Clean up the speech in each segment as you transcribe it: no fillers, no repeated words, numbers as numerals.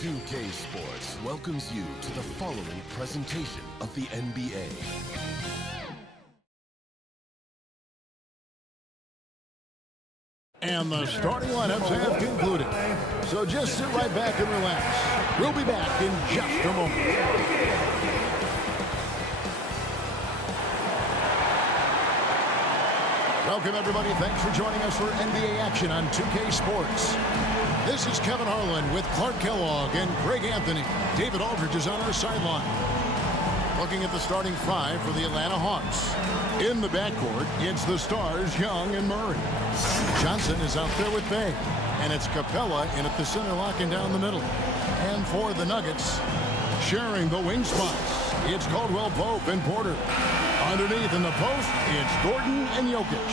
2K Sports welcomes you to the following presentation of the NBA. And the starting lineups have concluded. So just sit right back and relax. We'll be back in just a moment. Welcome, everybody. Thanks for joining us for NBA action on 2K Sports. This is Kevin Harlan with Clark Kellogg and Greg Anthony. David Aldridge is on our sideline. Looking at the starting five for the Atlanta Hawks. In the backcourt, it's the stars Young and Murray. Johnson is out there with Bay. And it's Capella in at the center, locking down the middle. And for the Nuggets, sharing the wing spots, it's Caldwell Pope and Porter. Underneath in the post, it's Gordon and Jokic.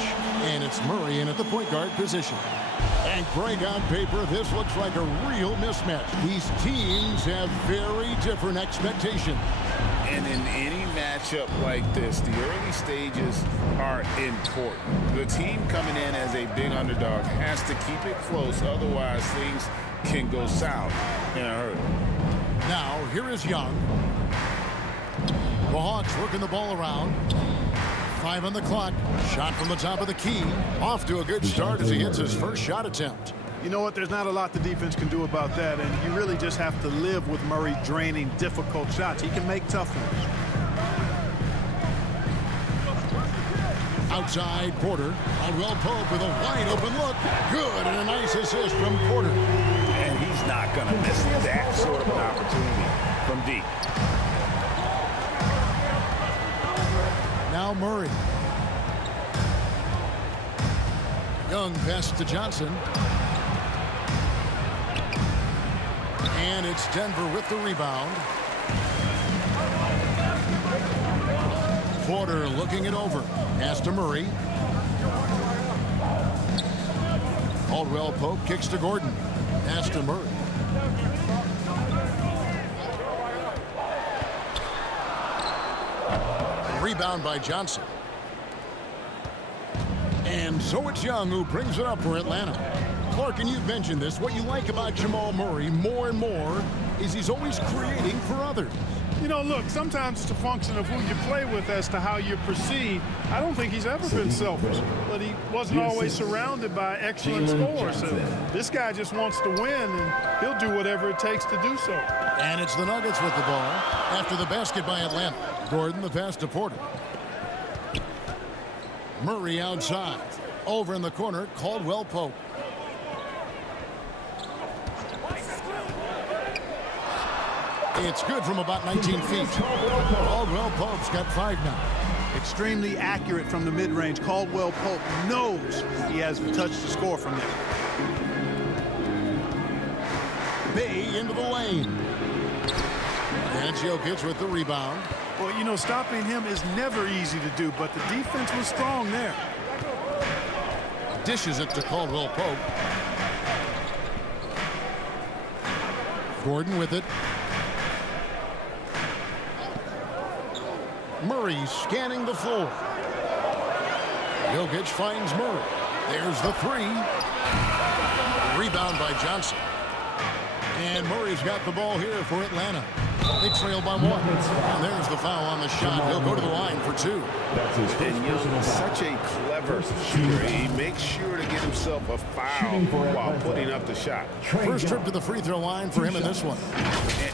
And it's Murray in at the point guard position. And Greg, on paper, this looks like a real mismatch. These teams have very different expectations. And in any matchup like this, the early stages are important. The team coming in as a big underdog has to keep it close, otherwise things can go south in a hurry. Now, here is Young. The Hawks working the ball around. 5 on the clock. Shot from the top of the key. Off to a good start as he hits his first shot attempt. You know what? There's not a lot the defense can do about that, and you really just have to live with Murray draining difficult shots. He can make tough ones. Outside, Porter. Caldwell Pope with a wide open look. Good, and a nice assist from Porter. And he's not going to miss that sort of an opportunity from deep. Now Murray. Young pass to Johnson. And it's Denver with the rebound. Porter looking it over. Pass to Murray. Caldwell Pope kicks to Gordon. Pass to Murray. Rebound by Johnson. And so it's Young who brings it up for Atlanta. Clark, and you've mentioned this, what you like about Jamal Murray more and more is he's always creating for others. You know, look, sometimes it's a function of who you play with as to how you're perceived. I don't think he's ever been selfish, but he wasn't always surrounded by excellent scores. So this guy just wants to win, and he'll do whatever it takes to do so. And it's the Nuggets with the ball after the basket by Atlanta. Gordon the pass to Porter. Murray outside. Over in the corner, Caldwell Pope. It's good from about 19 feet. Caldwell Pope's got 5 now. Extremely accurate from the mid-range. Caldwell Pope knows he has the touch to score from there. Bay into the lane. And Jokic with the rebound. Well, you know, stopping him is never easy to do, but the defense was strong there. Dishes it to Caldwell Pope. Gordon with it. Murray scanning the floor. Jokic finds Murray. There's the 3. Rebound by Johnson. And Murray's got the ball here for Atlanta. They trail by 1. And there's the foul on the shot. He'll go to the line for 2. And Young is such a clever shooter. He makes sure to get himself a foul while putting up the shot. First trip to the free throw line for him in this one.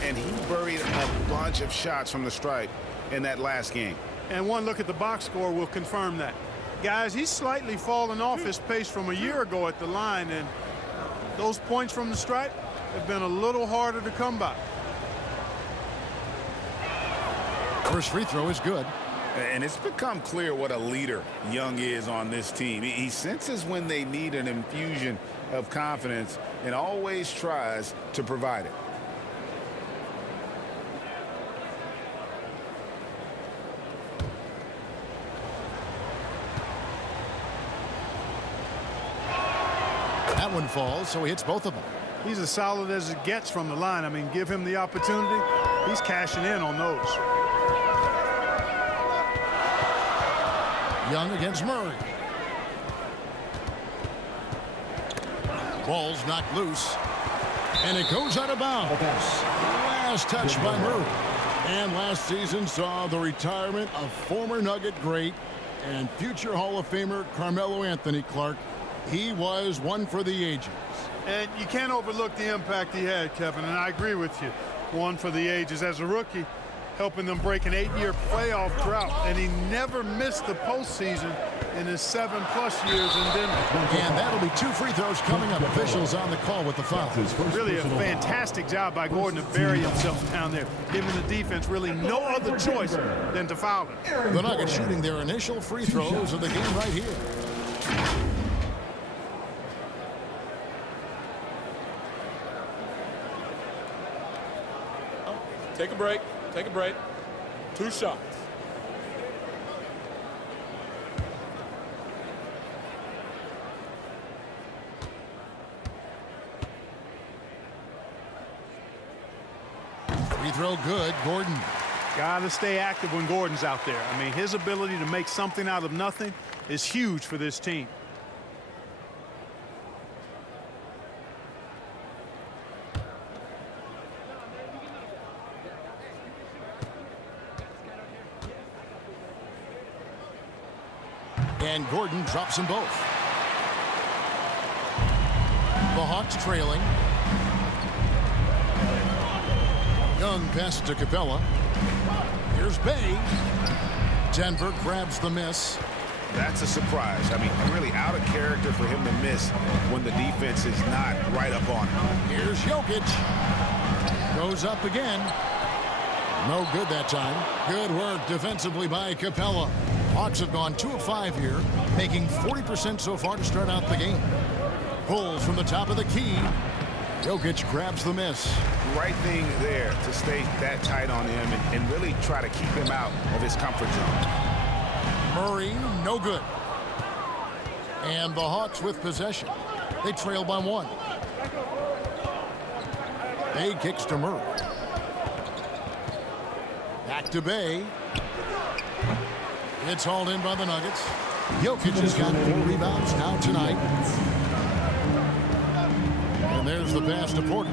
And he buried a bunch of shots from the stripe in that last game. And one look at the box score will confirm that. Guys, he's slightly fallen off his pace from a year ago at the line, and those points from the stripe have been a little harder to come by. First free throw is good. And it's become clear what a leader Young is on this team. He senses when they need an infusion of confidence and always tries to provide it. That one falls, so he hits both of them. He's as solid as it gets from the line. I mean, give him the opportunity. He's cashing in on those. Young against Murray. Ball's knocked loose. And it goes out of bounds. Last touch by Murray. And last season saw the retirement of former Nugget great and future Hall of Famer Carmelo Anthony Clark. He was one for the ages. And you can't overlook the impact he had, Kevin, and I agree with you. One for the ages. As a rookie, helping them break an 8-year playoff drought, and he never missed the postseason in his 7+ years in Denver. And that'll be 2 free throws coming up. Officials on the call with the foul. Really a fantastic job by Gordon to bury himself down there, giving the defense really no other choice than to foul him. The Nuggets shooting their initial free throws of the game right here. Take a break. Take a break. 2 shots. Free throw good. Gordon. Got to stay active when Gordon's out there. I mean, his ability to make something out of nothing is huge for this team. And Gordon drops them both. The Hawks trailing. Young pass to Capella. Here's Bay. Denver grabs the miss. That's a surprise. I mean, really out of character for him to miss when the defense is not right up on him. Here's Jokic. Goes up again. No good that time. Good work defensively by Capella. Hawks have gone 2 of 5 here, making 40% so far to start out the game. Pulls from the top of the key. Jokic grabs the miss. Right thing there to stay that tight on him and really try to keep him out of his comfort zone. Murray, no good. And the Hawks with possession. They trail by 1. Bay kicks to Murray. Back to Bay. It's hauled in by the Nuggets. Jokic has got 4 rebounds now tonight. And there's the pass to Porter.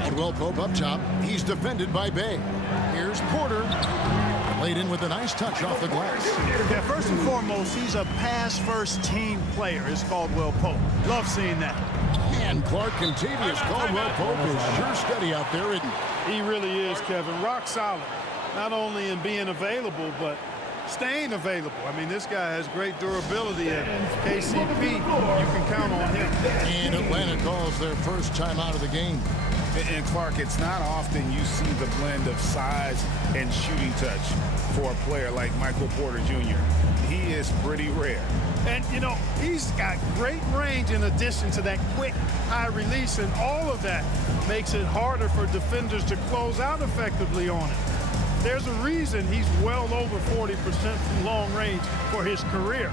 Caldwell Pope up top. He's defended by Bay. Here's Porter. Laid in with a nice touch off the glass. Yeah, first and foremost, he's a pass-first team player, is Caldwell Pope. Love seeing that. And Clark Contavious Caldwell Pope is sure steady out there, isn't he? He really is, Kevin. Rock solid. Not only in being available, but staying available. I mean, this guy has great durability at KCP. You can count on him. And Atlanta calls their first time out of the game. And Clark, it's not often you see the blend of size and shooting touch for a player like Michael Porter Jr. He is pretty rare. And, you know, he's got great range in addition to that quick, high release, and all of that makes it harder for defenders to close out effectively on him. There's a reason he's well over 40% from long range for his career.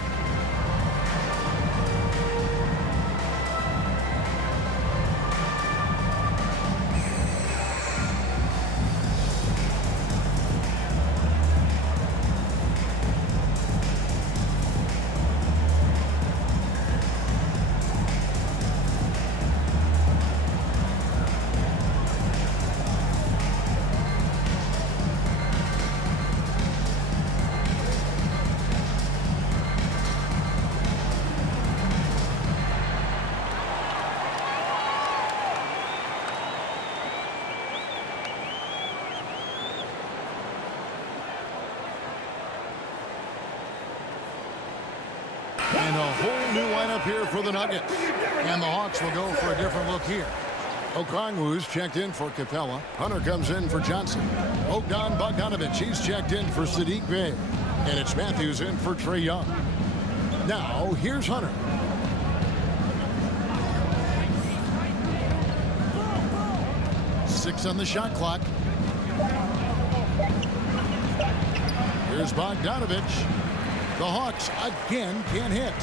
And a whole new lineup here for the Nuggets. And the Hawks will go for a different look here. Okongwu's checked in for Capella. Hunter comes in for Johnson. Bogdan Bogdanovic, he's checked in for Sadiq Bey. And it's Matthews in for Trae Young. Now, here's Hunter. Six on the shot clock. Here's Bogdanovic. The Hawks again can't hit.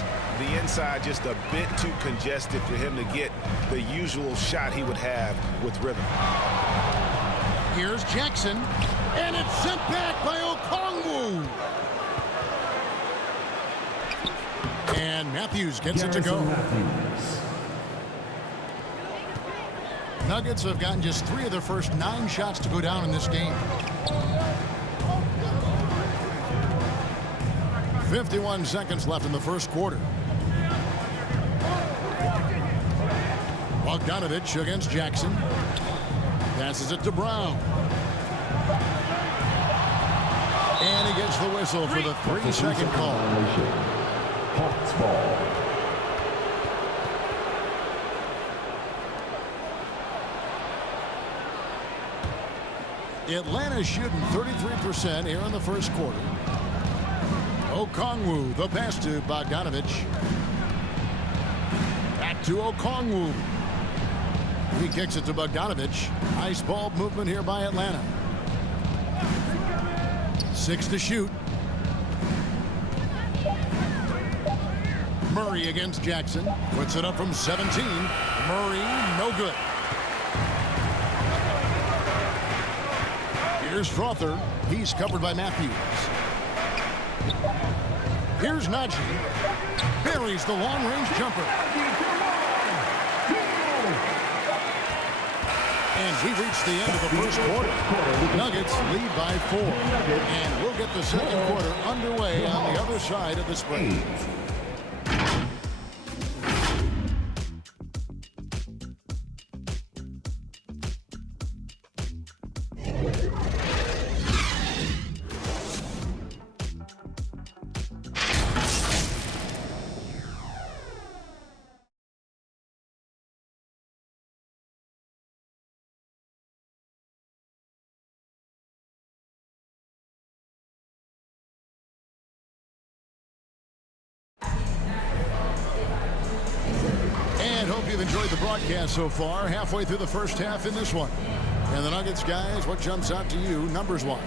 The inside just a bit too congested for him to get the usual shot he would have with rhythm. Here's Jackson, and it's sent back by Okongwu. And Matthews gets it to go. Nuggets have gotten just 3 of their first 9 shots to go down in this game. 51 seconds left in the first quarter. Bogdanovich against Jackson. Passes it to Brown. And he gets the whistle for the 3-second call. Hawks ball. Atlanta shooting 33% here in the first quarter. Okongwu, the pass to Bogdanovich. Back to Okongwu. He kicks it to Bogdanovich. Nice ball movement here by Atlanta. 6 to shoot. Murray against Jackson. Puts it up from 17. Murray, no good. Here's Frother. He's covered by Matthews. Here's Najee. Buries the long-range jumper. And we reached the end of the first quarter. Nuggets lead by 4. And we'll get the second quarter underway on the other side of this break. Hope you've enjoyed the broadcast so far. Halfway through the first half in this one. And the Nuggets guys, what jumps out to you numbers-wise?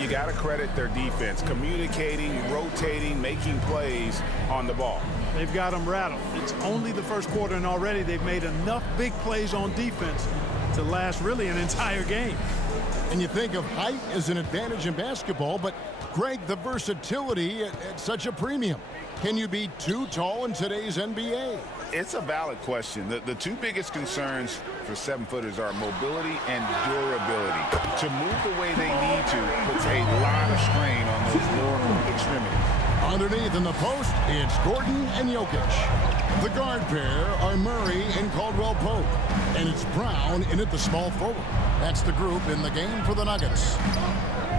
You got to credit their defense. Communicating, rotating, making plays on the ball. They've got them rattled. It's only the first quarter, and already they've made enough big plays on defense to last really an entire game. And you think of height as an advantage in basketball, but Greg, the versatility at such a premium. Can you be too tall in today's NBA? It's a valid question. The 2 biggest concerns for 7-footers are mobility and durability. To move the way they need to puts a lot of strain on those lower extremities. Underneath in the post, it's Gordon and Jokic. The guard pair are Murray and Caldwell-Pope. And it's Brown in at the small forward. That's the group in the game for the Nuggets.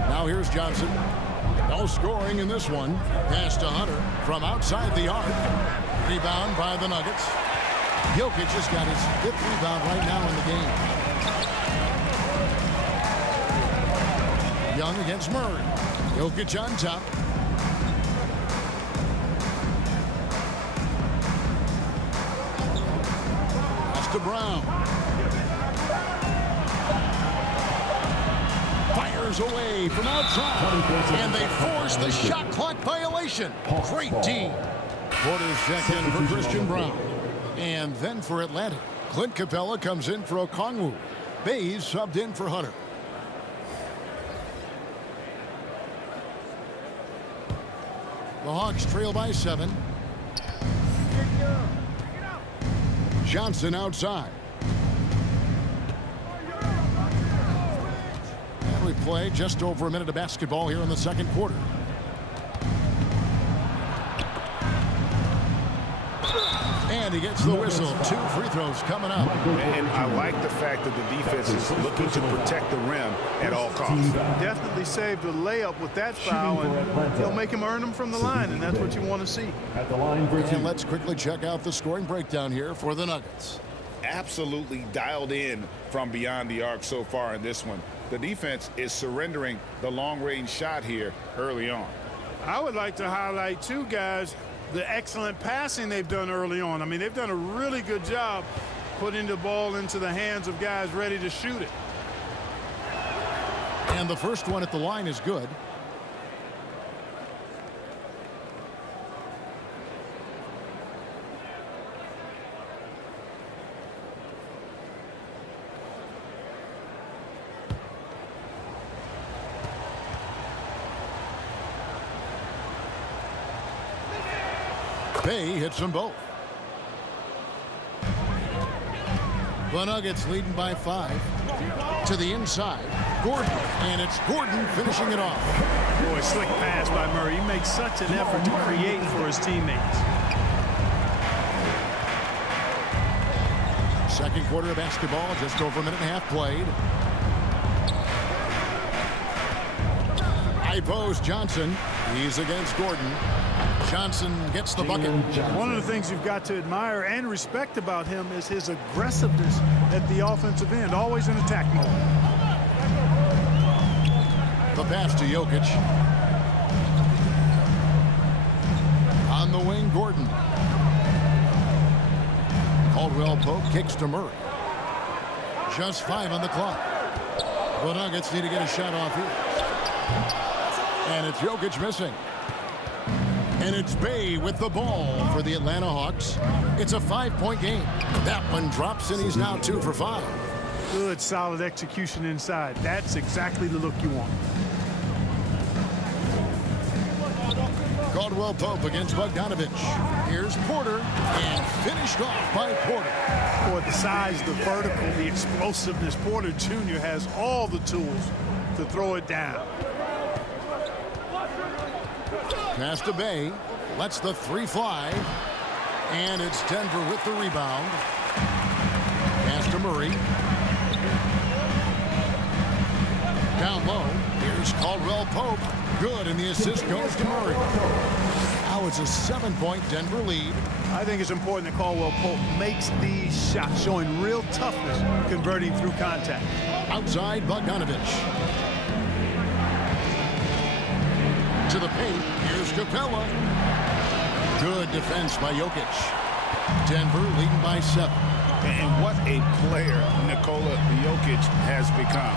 Now here's Johnson. No scoring in this one. Pass to Hunter from outside the arc. Rebound by the Nuggets. Jokic just got his 5th rebound right now in the game. Young against Murray. Jokic on top. Pass to Brown. Fires away from outside. And they force the shot clock violation. Great D. Quarter second for Christian Brown. And then for Atlanta, Clint Capella comes in for Okongwu. Bays subbed in for Hunter. The Hawks trail by 7. Johnson outside. And we play just over a minute of basketball here in the second quarter. And he gets the whistle. 2 free throws coming up. And I like the fact that the defense is looking to protect the rim at all costs. Definitely saved a layup with that foul, and he'll make him earn them from the line, and that's what you want to see. At the line for 2. And let's quickly check out the scoring breakdown here for the Nuggets. Absolutely dialed in from beyond the arc so far in this one. The defense is surrendering the long-range shot here early on. I would like to highlight, too, guys, the excellent passing they've done early on. I mean, they've done a really good job putting the ball into the hands of guys ready to shoot it. And the first one at the line is good. Bay hits them both. The Nuggets leading by 5. To the inside, Gordon, and it's Gordon finishing it off. Boy, slick pass by Murray. He makes such an effort to create for his teammates. Second quarter of basketball, just over a minute and a half played. High post, Johnson. He's against Gordon. Johnson gets the bucket. One of the things you've got to admire and respect about him is his aggressiveness at the offensive end, always in attack mode. The pass to Jokic. On the wing, Gordon. Caldwell Pope kicks to Murray. Just 5 on the clock. The Nuggets need to get a shot off here. And it's Jokic missing. And it's Bay with the ball for the Atlanta Hawks. It's a 5-point game. That one drops, and he's now 2 for 5. Good, solid execution inside. That's exactly the look you want. Caldwell Pope against Bogdanovich. Here's Porter, and finished off by Porter. Boy, the size, the vertical, the explosiveness. Porter Jr. has all the tools to throw it down. Pass to Bay. Lets the 3 fly. And it's Denver with the rebound. Pass to Murray. Down low. Here's Caldwell Pope. Good, and the assist goes to Murray. Now it's a 7-point Denver lead. I think it's important that Caldwell Pope makes these shots, showing real toughness, converting through contact. Outside Bogdanovich. To the paint. Here's Capella. Good defense by Jokic. Denver leading by 7. And what a player Nikola Jokic has become.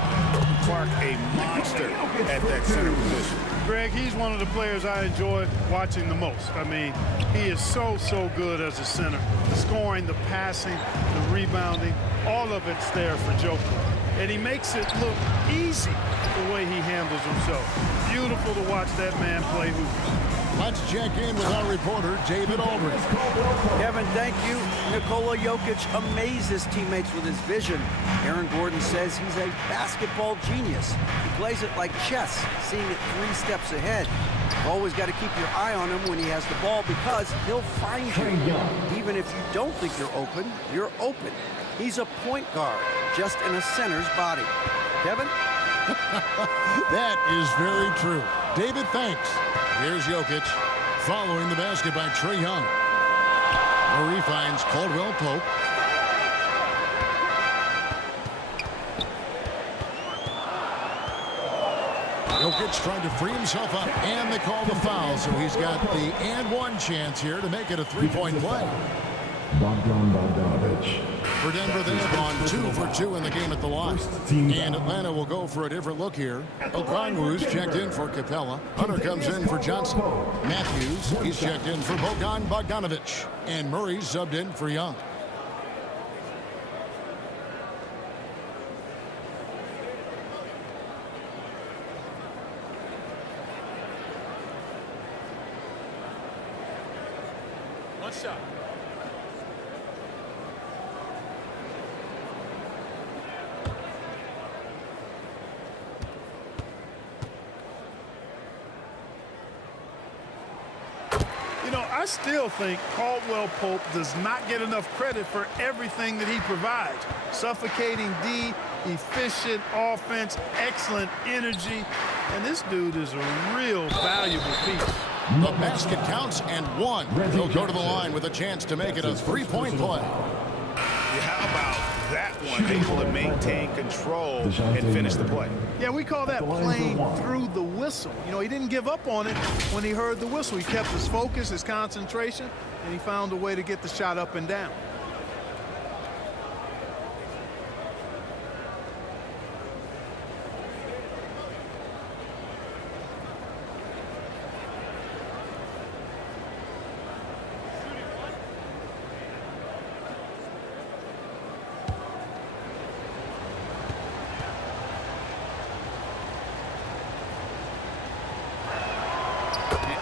Clark, a monster at that center position. Greg, he's one of the players I enjoy watching the most. I mean, he is so good as a center. The scoring, the passing, the rebounding, all of it's there for Jokic. And he makes it look easy the way he handles himself. Beautiful to watch that man play hoops. Let's check in with our reporter, David Aldridge. Kevin, thank you. Nikola Jokic amazed his teammates with his vision. Aaron Gordon says he's a basketball genius. He plays it like chess, seeing it 3 steps ahead. You've always got to keep your eye on him when he has the ball because he'll find you. Even if you don't think you're open, you're open. He's a point guard, just in a center's body. Kevin? That is very true. David, thanks. Here's Jokic, following the basket by Trae Young. Murray finds Caldwell Pope. Jokic trying to free himself up, and they call the foul, so he's got the and-one chance here to make it a 3-point play. Bogdanovich. For Denver, they've gone 2 for 2 in the game at the line. And Atlanta will go for a different look here. Okongwu's checked in for Capella. Hunter comes in for Johnson. Matthews, he's checked in for Bogdanovich. And Murray's subbed in for Young. One shot. You know, I still think Caldwell Pope does not get enough credit for everything that he provides. Suffocating D, efficient offense, excellent energy. And this dude is a real valuable piece. The basket counts and 1. He'll go to the line with a chance to make it a 3-point play. How about that one? Able to maintain control and finish the play. Yeah, we call that playing through the whistle. You know, he didn't give up on it when he heard the whistle. He kept his focus, his concentration, and he found a way to get the shot up and down.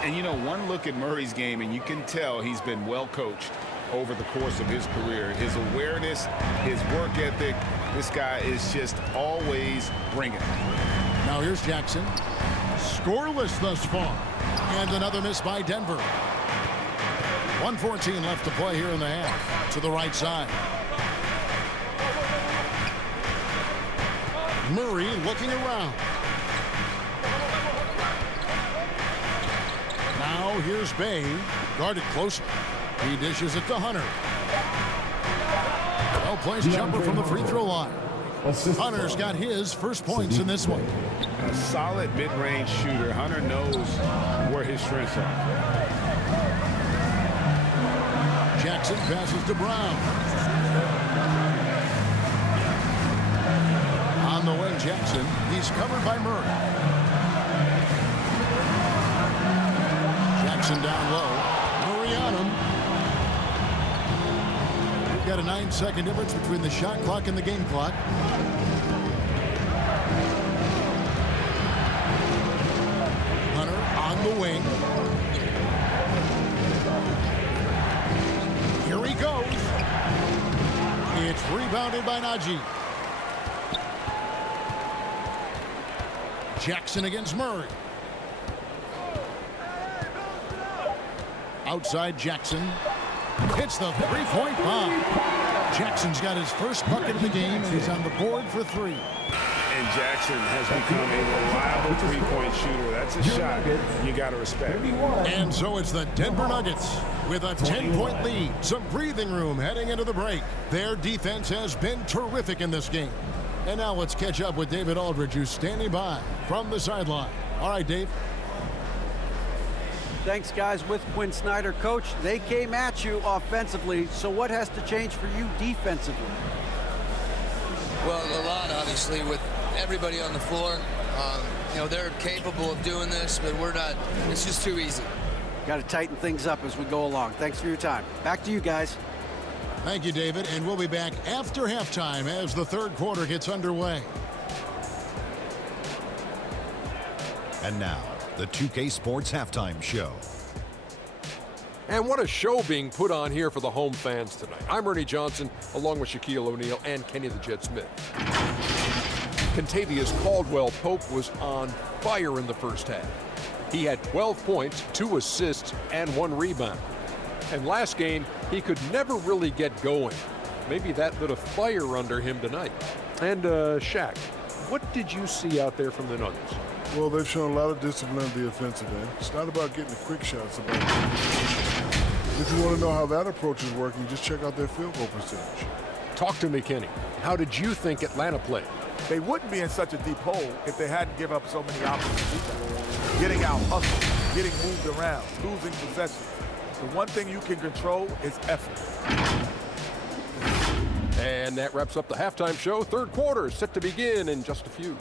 And, you know, one look at Murray's game, and you can tell he's been well coached over the course of his career. His awareness, his work ethic, this guy is just always bringing it. Now here's Jackson. Scoreless thus far. And another miss by Denver. 1:14 left to play here in the half. To the right side. Murray looking around. Now here's Bay. Guarded closely. He dishes it to Hunter. Well placed jumper from the free throw line. Hunter's got his first points in this one. A solid mid-range shooter. Hunter knows where his strengths are. Jackson passes to Brown. On the wing, Jackson. He's covered by Murray. Jackson down low. Murray on him. We've got a 9-second difference between the shot clock and the game clock. Hunter on the wing. Here he goes. It's rebounded by Najee. Jackson against Murray. Outside Jackson. Hits the three-point bomb. Jackson's got his first bucket of the game, and he's on the board for 3. And Jackson has become a reliable three-point shooter. That's a shot you got to respect. And so it's the Denver Nuggets with a 10-point lead. Some breathing room heading into the break. Their defense has been terrific in this game. And now let's catch up with David Aldridge, who's standing by from the sideline. All right, Dave. Thanks, guys. With Quinn Snyder, Coach, they came at you offensively. So what has to change for you defensively? Well, a lot, obviously, with everybody on the floor. You know, they're capable of doing this, but we're not. It's just too easy. Got to tighten things up as we go along. Thanks for your time. Back to you guys. Thank you, David. And we'll be back after halftime as the third quarter gets underway. And now, the 2K Sports Halftime Show. And what a show being put on here for the home fans tonight. I'm Ernie Johnson, along with Shaquille O'Neal and Kenny the Jet Smith. Contavious Caldwell-Pope was on fire in the first half. He had 12 points, 2 assists, and 1 rebound. And last game, he could never really get going. Maybe that lit a fire under him tonight. And Shaq, what did you see out there from the Nuggets? Well, they've shown a lot of discipline at the offensive end. It's not about getting the quick shots. It's about if you want to know how that approach is working, just check out their field goal percentage. Talk to me, Kenny. How did you think Atlanta played? They wouldn't be in such a deep hole if they hadn't given up so many opportunities. Getting out, hustle, getting moved around, losing possessions. The one thing you can control is effort. And that wraps up the halftime show. Third quarter is set to begin in just a few.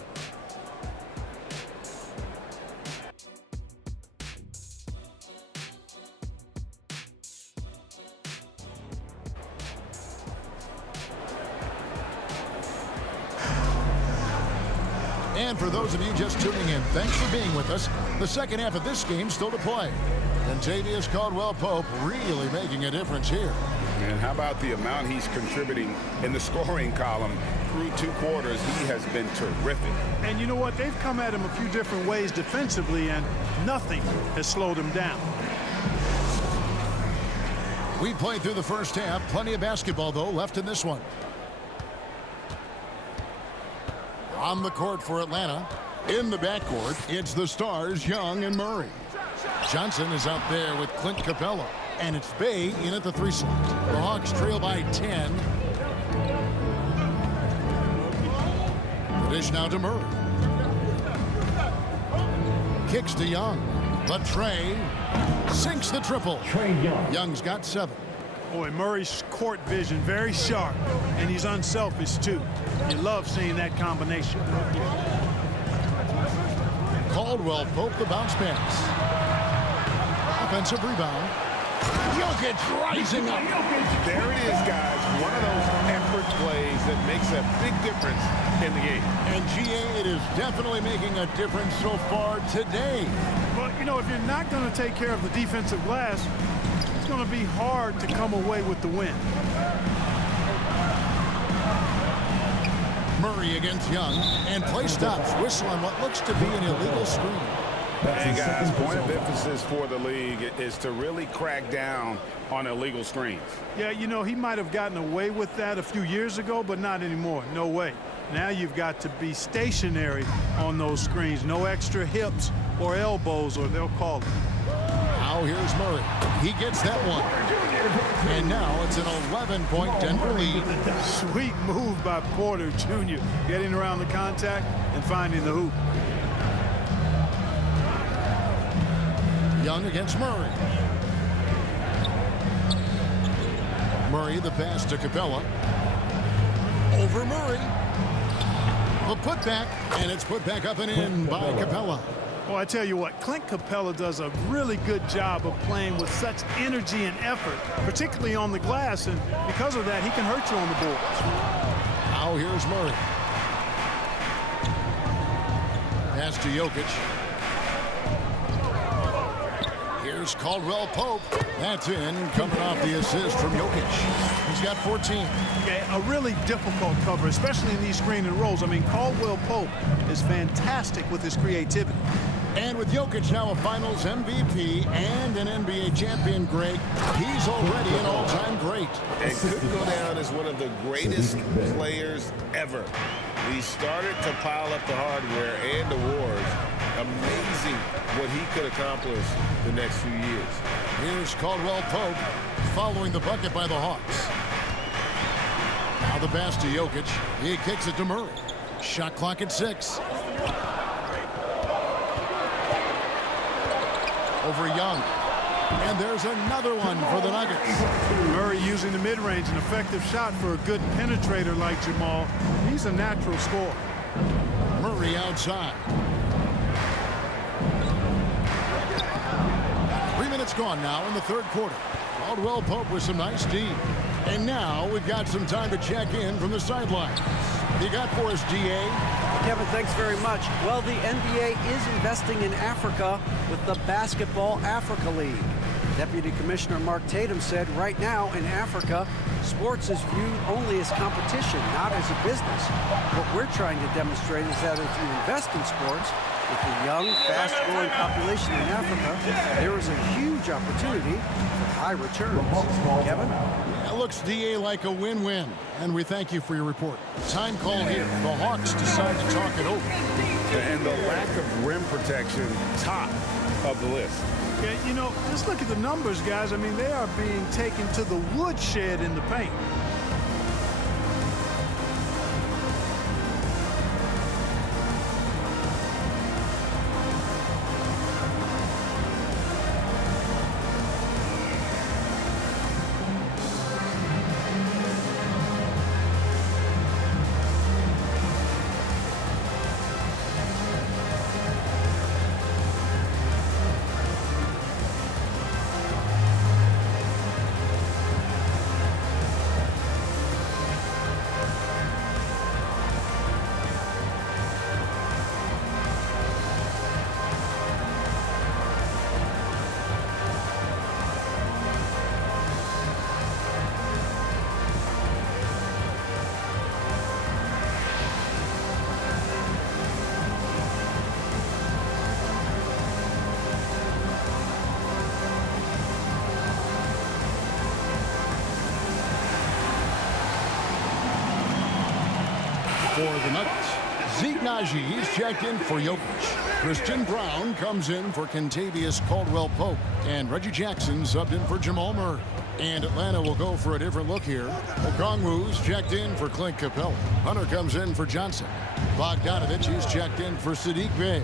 And for those of you just tuning in, thanks for being with us. The second half of this game still to play. Contavious Caldwell-Pope really making a difference here. And how about the amount he's contributing in the scoring column through 2 quarters? He has been terrific. And you know what? They've come at him a few different ways defensively, and nothing has slowed him down. We played through the first half. Plenty of basketball, though, left in this one. On the court for Atlanta. In the backcourt, it's the Stars, Young and Murray. Johnson is out there with Clint Capella. And it's Bay in at the 3 slot. The Hawks trail by 10. The dish now to Murray. Kicks to Young. But Trey sinks the triple. Young's got 7. Boy, Murray's court vision very sharp, and he's unselfish too. You love seeing that combination. Caldwell-Pope the bounce pass. Offensive rebound. Jokic rising up. There it is, guys. One of those effort plays that makes a big difference in the game. And GA, it is definitely making a difference so far today. But, you know, if you're not going to take care of the defensive glass, it's going to be hard to come away with the win. Murray against Young, and play stops. Whistle on what looks to be an illegal screen. And guys, point of emphasis for the league is to really crack down on illegal screens. Yeah, you know, he might have gotten away with that a few years ago, but not anymore. No way. Now you've got to be stationary on those screens. No extra hips or elbows, or they'll call it. Now here's Murray. He gets that one. And now it's an 11-point Denver lead. Sweet move by Porter Jr. Getting around the contact and finding the hoop. Young against Murray. Murray, the pass to Capella. Over Murray. The putback, and it's put back up and in by Capella. Well, I tell you what, Clint Capella does a really good job of playing with such energy and effort, particularly on the glass, and because of that, he can hurt you on the boards. Now here's Murray. Pass to Jokic. Here's Caldwell Pope. That's in, coming off the assist from Jokic. He's got 14. Okay, a really difficult cover, especially in these screen and rolls. I mean, Caldwell Pope is fantastic with his creativity. And with Jokic now a Finals MVP and an NBA champion, Greg, he's already an all-time great. And could go down as one of the greatest players ever. He started to pile up the hardware and awards. Amazing what he could accomplish the next few years. Here's Caldwell Pope following the bucket by the Hawks. Now the pass to Jokic. He kicks it to Murray. Shot clock at 6. Over Young. And there's another one for the Nuggets. Murray using the mid-range, an effective shot for a good penetrator like Jamal. He's a natural scorer. Murray outside. 3 minutes gone now in the third quarter. Caldwell Pope with some nice D. And now we've got some time to check in from the sidelines. You got for us, GA? Kevin, thanks very much. Well, the NBA is investing in Africa with the Basketball Africa League. Deputy Commissioner Mark Tatum said right now in Africa, sports is viewed only as competition, not as a business. What we're trying to demonstrate is that if you invest in sports, with the young, fast-growing population in Africa, there is a huge opportunity for high returns. Kevin? That looks, DA, like a win-win, and we thank you for your report. Time call here. The Hawks decide to talk it over. And the lack of rim protection, top of the list. Yeah, you know, just look at the numbers, guys. I mean, they are being taken to the woodshed in the paint. For the Nuggets, Zeke Naji, he's checked in for Jokic. Christian Brown comes in for Kentavious Caldwell-Pope. And Reggie Jackson subbed in for Jamal Murray. And Atlanta will go for a different look here. Okongwu's checked in for Clint Capella. Hunter comes in for Johnson. Bogdanovich, he's checked in for Sadiq Bey.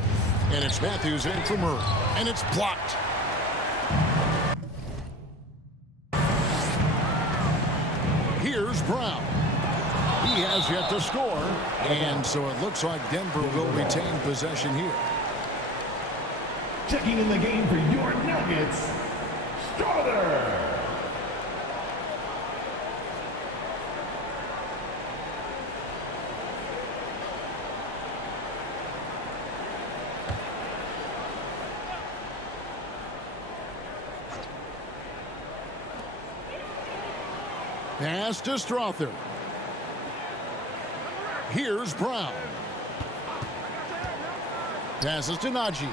And it's Matthews in for Murray. And it's blocked. Here's Brown. He has yet to score, and so it looks like Denver will retain possession here. Checking in the game for your Nuggets, Starter. Pass to Strother. Here's Brown. Passes to Najee.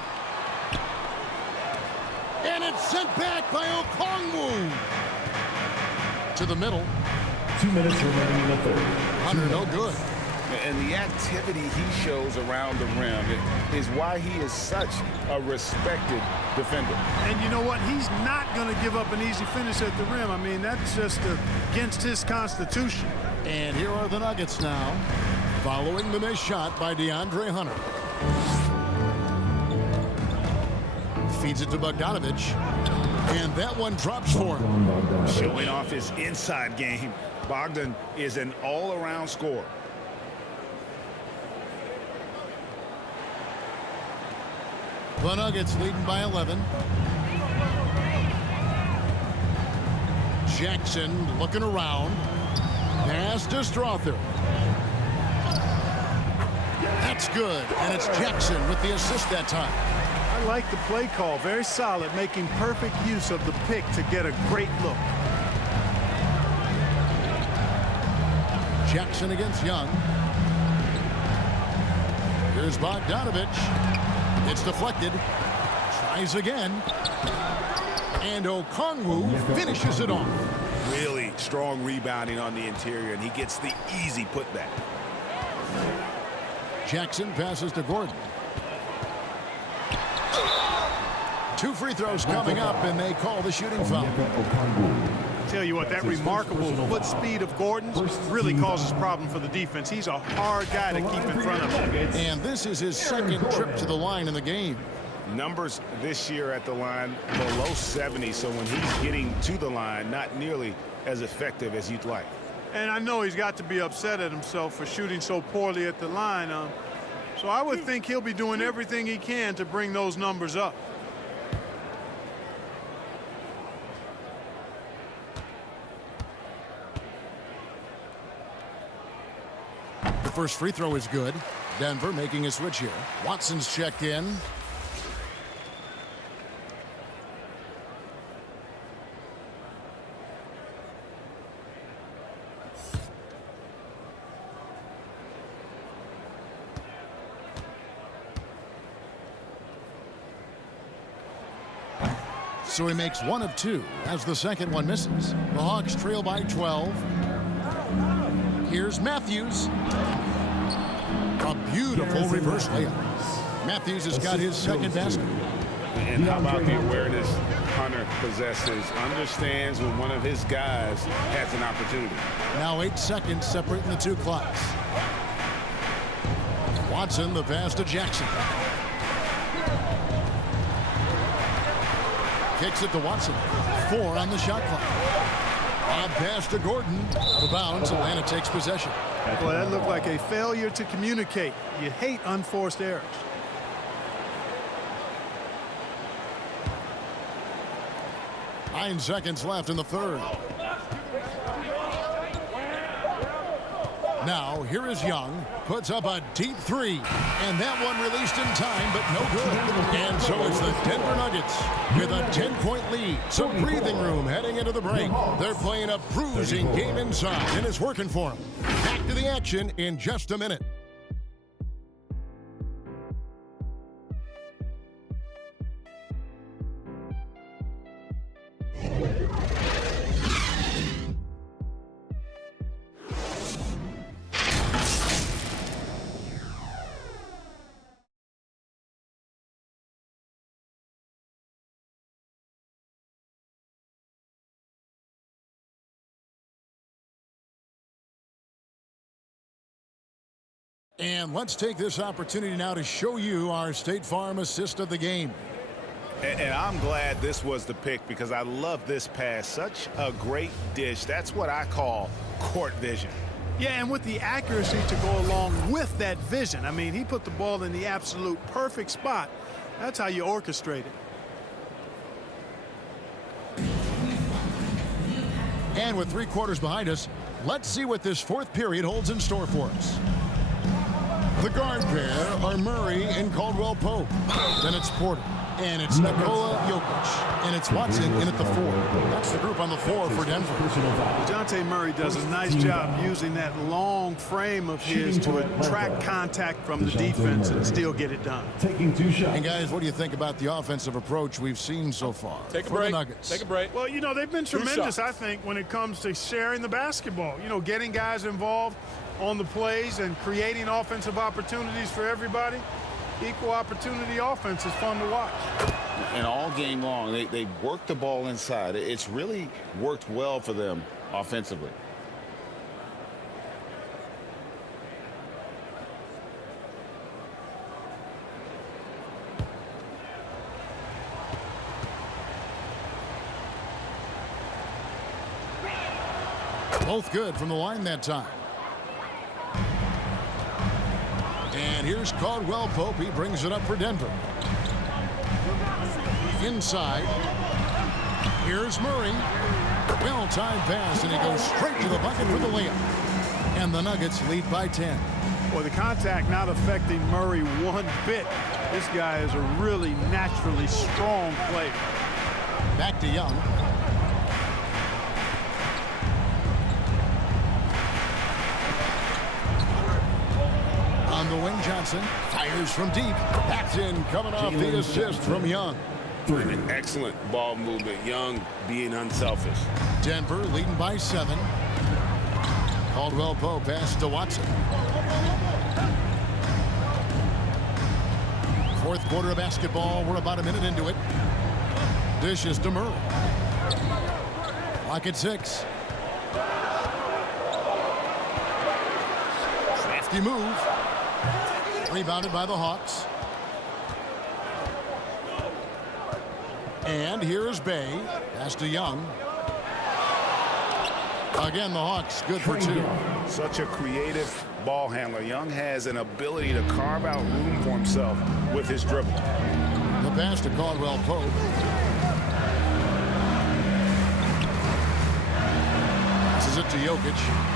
And it's sent back by Okongwu. To the middle. 2 minutes remaining in the third. Hunter, no good. And the activity he shows around the rim is why he is such a respected defender. And you know what? He's not going to give up an easy finish at the rim. I mean, that's just against his constitution. And here are the Nuggets now, following the missed shot by DeAndre Hunter. Feeds it to Bogdanovich. And that one drops for him. Showing off his inside game. Bogdan is an all-around scorer. The Nuggets leading by 11. Jackson looking around. Pass to Strother. That's good. And it's Jackson with the assist that time. I like the play call. Very solid, making perfect use of the pick to get a great look. Jackson against Young. Here's Bogdanovich. It's deflected. Tries again. And Okongwu finishes it off. Really strong rebounding on the interior, and he gets the easy putback. Jackson passes to Gordon. 2 free throws coming up, and they call the shooting foul. Tell you what, that remarkable foot speed of Gordon's really causes problem for the defense. He's a hard guy to keep in front of him. And this is his second trip to the line in the game. Numbers this year at the line below 70, so when he's getting to the line, not nearly as effective as you'd like. And I know he's got to be upset at himself for shooting so poorly at the line. So I would think he'll be doing everything he can to bring those numbers up. The first free throw is good. Denver making a switch here. Watson's checked in. So he makes 1 of 2 as the second one misses. The Hawks trail by 12. Here's Matthews. A beautiful reverse layup. Matthews has got his second basket. And how about the awareness Hunter possesses? Understands when one of his guys has an opportunity. Now 8 seconds separating the 2 clocks. Watson, the pass to Jackson. Kicks it to Watson. 4 on the shot clock. Odd pass to Gordon. Out of bounds. Atlanta takes possession. Boy, that looked like a failure to communicate. You hate unforced errors. Nine seconds left in the third. Now, here is Young. Puts up a deep 3. And that one released in time, but no good. And so it's the Denver Nuggets with a 10-point lead. Some breathing room heading into the break. They're playing a bruising game inside, and it's working for them. Back to the action in just a minute. And let's take this opportunity now to show you our State Farm assist of the game. And I'm glad this was the pick because I love this pass. Such a great dish. That's what I call court vision. Yeah, and with the accuracy to go along with that vision. I mean, he put the ball in the absolute perfect spot. That's how you orchestrate it. And with 3 quarters behind us, let's see what this 4th period holds in store for us. The guard pair are Murray and Caldwell Pope. Then it's Porter. And it's Nikola Jokic. And it's Watson in at the 4. That's the group on the floor for Denver. DeJounte Murray does a nice job using that long frame of his to attract contact from the defense and still get it done. Taking 2 shots. And guys, what do you think about the offensive approach we've seen so far? Take a for break. the Nuggets? Take a break. Well, you know, they've been 2 tremendous, shots. I think, when it comes to sharing the basketball. You know, getting guys involved on the plays and creating offensive opportunities for everybody. Equal opportunity offense is fun to watch. And all game long, they work the ball inside. It's really worked well for them offensively. Both good from the line that time. And here's Caldwell Pope. He brings it up for Denver. Inside. Here's Murray. Well-timed pass, and he goes straight to the bucket for the layup. And the Nuggets lead by 10. Boy, the contact not affecting Murray one bit. This guy is a really naturally strong player. Back to Young. On the wing, Johnson fires from deep. Backed in, coming off the assist from Young. Excellent ball movement. Young being unselfish. Denver leading by 7. Caldwell Pope pass to Watson. 4th quarter of basketball. We're about a minute into it. Dishes to Murray. Clock at 6. Crafty move. Rebounded by the Hawks. And here's Bay. Pass to Young. Again, the Hawks good for 2. Such a creative ball handler. Young has an ability to carve out room for himself with his dribble. The pass to Caldwell Pope. Passes it to Jokic.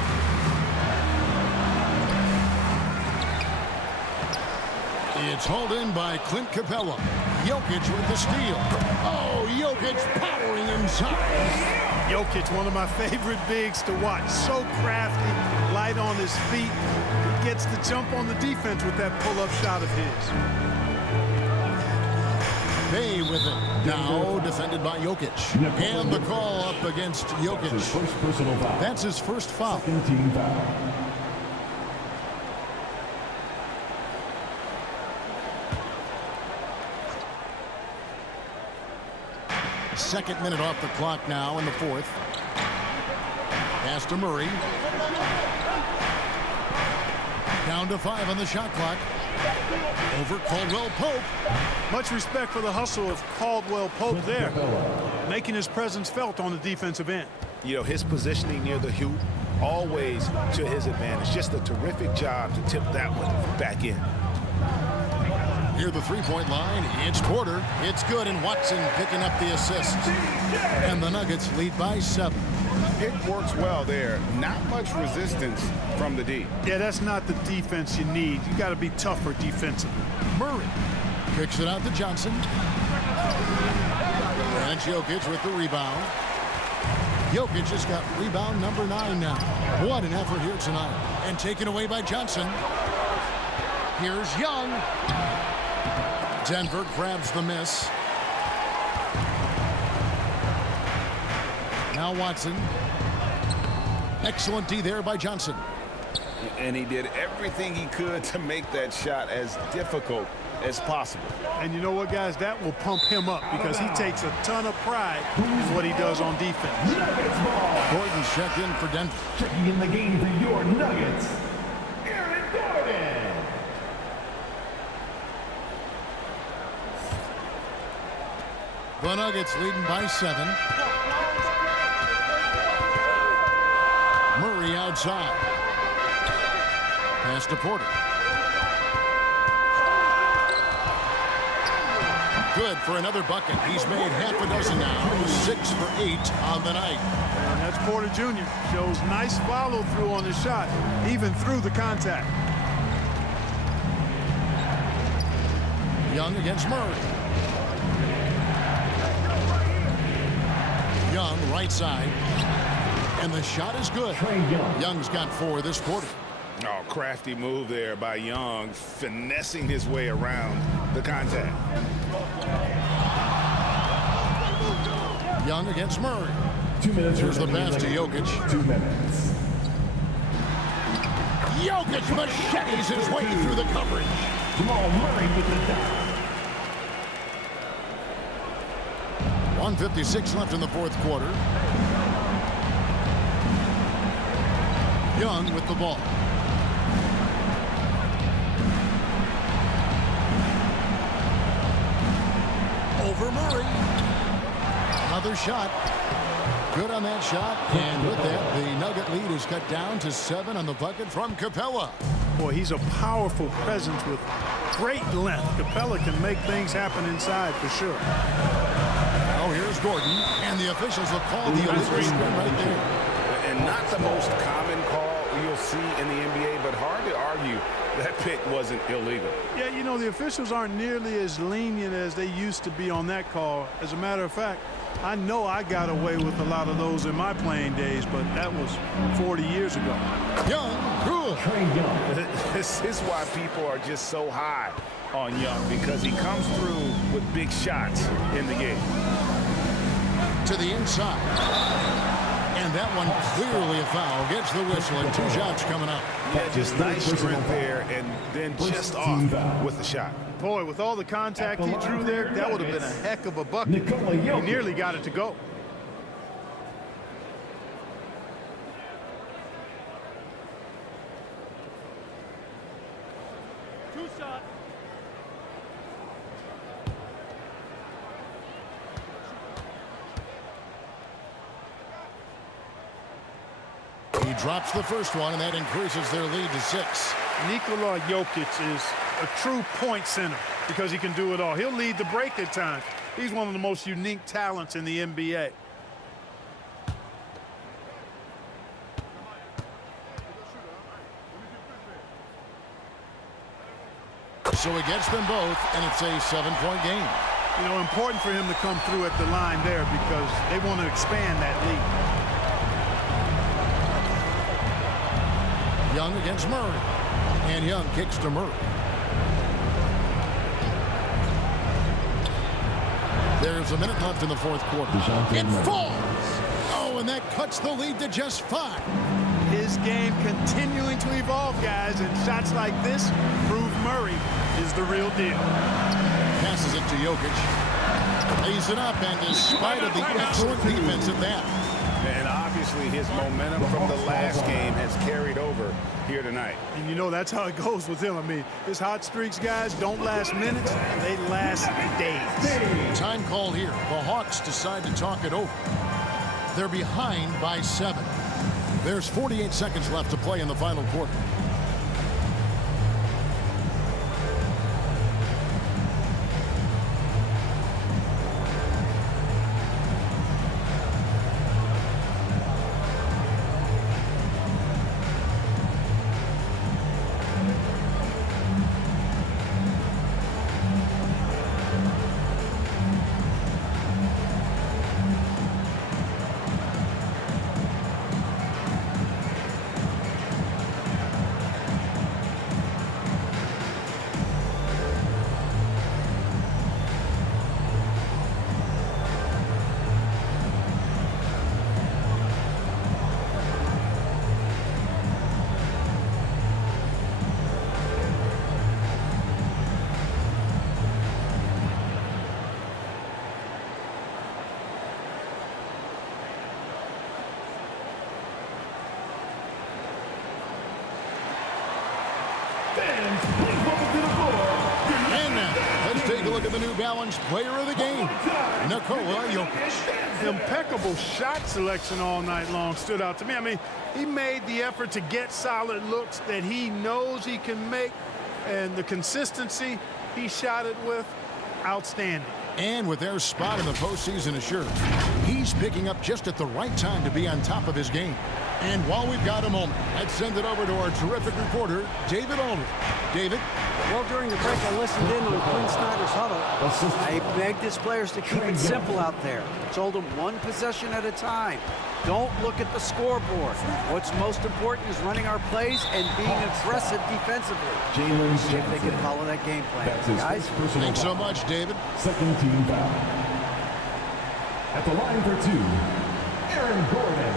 It's hauled in by Clint Capella. Jokic with the steal. Oh, Jokic powering inside. Jokic, one of my favorite bigs to watch. So crafty, light on his feet. He gets the jump on the defense with that pull-up shot of his. Bay with it. Now defended by Jokic. And the call up against Jokic. First personal foul. That's his first foul. Second team foul. Second minute off the clock now in the 4th. Pass to Murray. Down to 5 on the shot clock. Over Caldwell Pope. Much respect for the hustle of Caldwell Pope there. Making his presence felt on the defensive end. You know, his positioning near the hoop, always to his advantage. Just a terrific job to tip that one back in. Near the 3-point line, it's Porter. It's good, and Watson picking up the assist. And the Nuggets lead by 7. It works well there. Not much resistance from the D. Yeah, that's not the defense you need. You got to be tougher defensively. Murray kicks it out to Johnson. And Jokic with the rebound. Jokic has got rebound number 9 now. What an effort here tonight. And taken away by Johnson. Here's Young. Denver grabs the miss. Now Watson. Excellent D there by Johnson. And he did everything he could to make that shot as difficult as possible. And you know what, guys? That will pump him up because he takes a ton of pride in what he does on defense. Gordon's checked in for Denver. Checking in the game for your Nuggets, Aaron Gordon. The Nuggets leading by 7. Murray outside. Pass to Porter. Good for another bucket. He's made half a dozen now. 6 for 8 on the night. And that's Porter Jr. shows nice follow-through on his shot, even through the contact. Young against Murray. Young, right side. And the shot is good. Young's got 4 this quarter. Oh, crafty move there by Young, finessing his way around the contact. Young against Murray. 2 minutes. Here's the pass to Jokic. 2 minutes. Jokic machetes his way through the coverage. Jamal Murray with the dunk. 1:56 left in the fourth quarter. Young with the ball. Over Murray. Another shot. Good on that shot. And with that, the Nugget lead is cut down to 7 on the bucket from Capella. Boy, he's a powerful presence with great length. Capella can make things happen inside for sure. Now here's Gordon, and the officials will call the illegal spin right there. And not the most common call you'll see in the NBA, but hard to argue that pick wasn't illegal. Yeah, you know, the officials aren't nearly as lenient as they used to be on that call. As a matter of fact, I know I got away with a lot of those in my playing days, but that was 40 years ago. Young, good. This is why people are just so high on Young, because he comes through with big shots in the game. To the inside. And that one clearly a foul. Gets the whistle, and 2 shots coming up. Yeah, just nice strength there, and then just off with the shot. Boy, with all the contact he drew there, that would have been a heck of a bucket. He nearly got it to go. He drops the first one, and that increases their lead to 6. Nikola Jokic is a true point center because he can do it all. He'll lead the break at times. He's one of the most unique talents in the NBA. So he gets them both, and it's a 7-point game. You know, important for him to come through at the line there because they want to expand that lead. Young against Murray. And Young kicks to Murray. There's a minute left in the fourth quarter. It falls. Oh, and that cuts the lead to just 5. His game continuing to evolve, guys, and shots like this prove Murray is the real deal. Passes it to Jokic. Lays it up, and despite of the excellent defense at that. And obviously his momentum from the last game has carried over here tonight. And you know that's how it goes with him. I mean, his hot streaks, guys, don't last minutes. They last days. Time call here. The Hawks decide to talk it over. They're behind by 7. There's 48 seconds left to play in the final quarter. And now, let's take a look at the New Balance player of the game, Nikola Jokic. Impeccable shot selection all night long stood out to me. I mean, he made the effort to get solid looks that he knows he can make, and the consistency he shot it with, outstanding. And with their spot in the postseason assured, He's picking up just at the right time to be on top of his game. And while we've got a moment, let's send it over to our terrific reporter, David Aldridge. David? Well, during the break, I listened in on Quinn Snyder's huddle. I begged his players to keep it simple out there. Told them one possession at a time. Don't look at the scoreboard. What's most important is running our plays and being aggressive defensively. See if they can follow that game plan. Guys? Thanks so much, David. Second team foul. At the line for two, Aaron Gordon.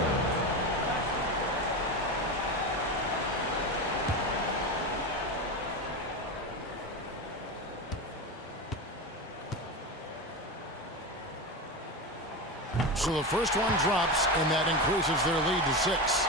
So the first one drops, and that increases their lead to 6.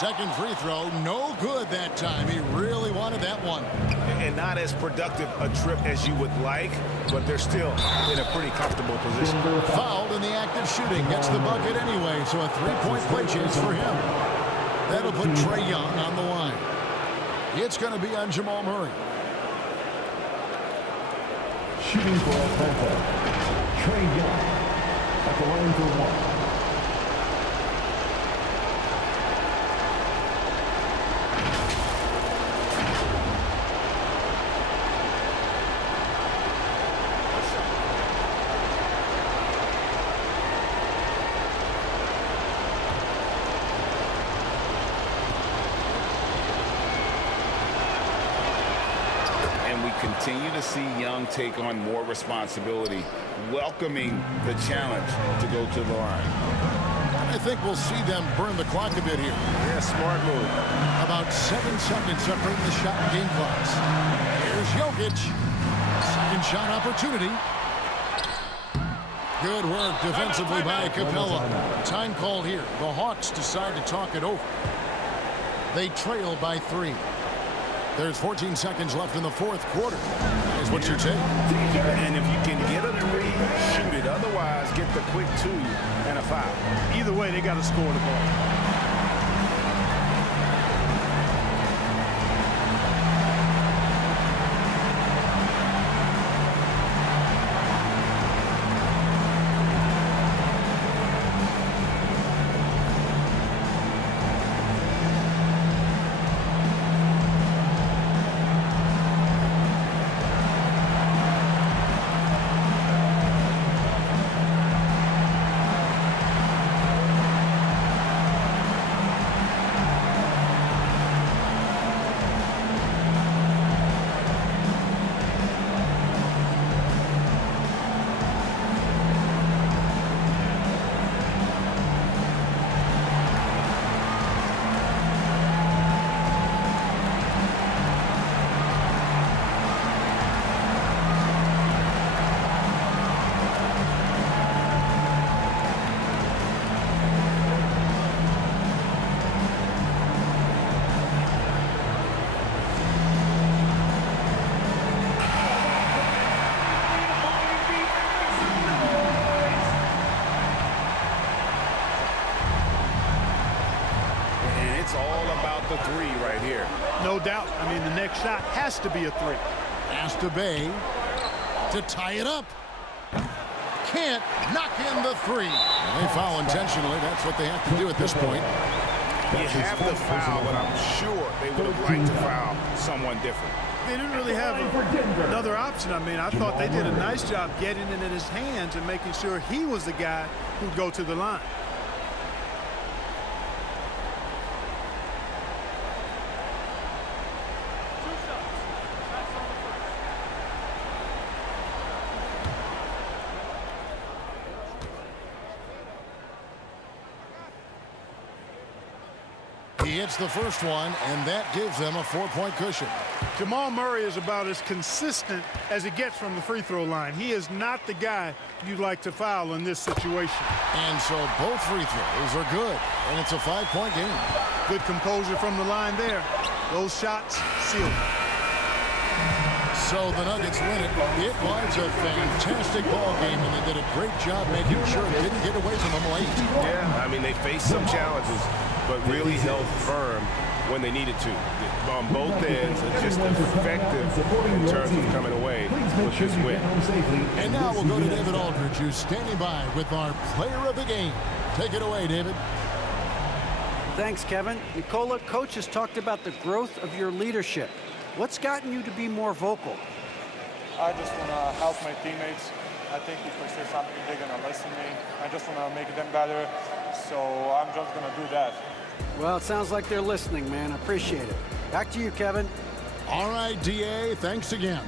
Second free throw, no good that time. He really wanted that one. And not as productive a trip as you would like, but they're still in a pretty comfortable position. Fouled in the act of shooting. Gets the bucket anyway, so a three-point play chance for him. That'll put Trae Young on the line. It's going to be on Jamal Murray. Shooting for Atlanta, Trae Young at the line for one. Continue to see Young take on more responsibility, welcoming the challenge to go to the line. I think we'll see them burn the clock a bit here. Yeah, smart move. About 7 seconds separating the shot and game clocks. Here's Jokic. Second shot opportunity. Good work defensively by Capella. Time called here. The Hawks decide to talk it over. They trail by 3. There's 14 seconds left in the fourth quarter. Is what you're saying. And if you can get a 3, shoot it. Otherwise, get the quick 2 and a foul. Either way, they got to score the ball. The 3 right here. No doubt. I mean, the next shot has to be a 3. Pass to Bay to tie it up. Can't knock in the 3. They foul intentionally. That's what they have to do at this point. You have to foul, but I'm sure they would have liked to foul someone different. They didn't really have another option. I mean, I thought they did a nice job getting it in his hands and making sure he was the guy who'd go to the line. He hits the first one, and that gives them a 4-point cushion. Jamal Murray is about as consistent as it gets from the free throw line. He is not the guy you'd like to foul in this situation. And so both free throws are good, and it's a 5-point game. Good composure from the line there. Those shots sealed. So the Nuggets win it. It was a fantastic ball game, and they did a great job making sure it didn't get away from them late. Yeah, I mean, they faced some challenges, but really held firm when they needed to. On both ends, and just effective in terms of coming away with this win. And now we'll go to David Aldridge, who's standing by with our player of the game. Take it away, David. Thanks, Kevin. Nikola, coach has talked about the growth of your leadership. What's gotten you to be more vocal? I just want to help my teammates. I think if I say something, they're going to listen to me. I just want to make them better, so I'm just going to do that. Well, it sounds like they're listening, man. I appreciate it. Back to you, Kevin. All right, DA, thanks again.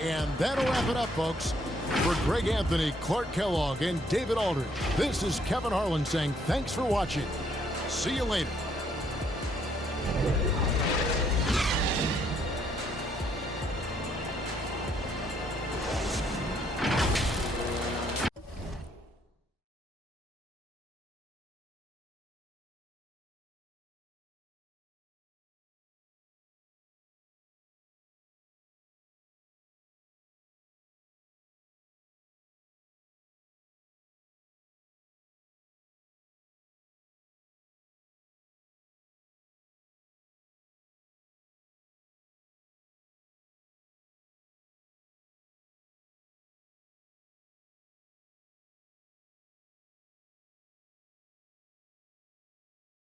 And that'll wrap it up, folks. For Greg Anthony, Clark Kellogg, and David Aldridge, this is Kevin Harlan saying thanks for watching. See you later.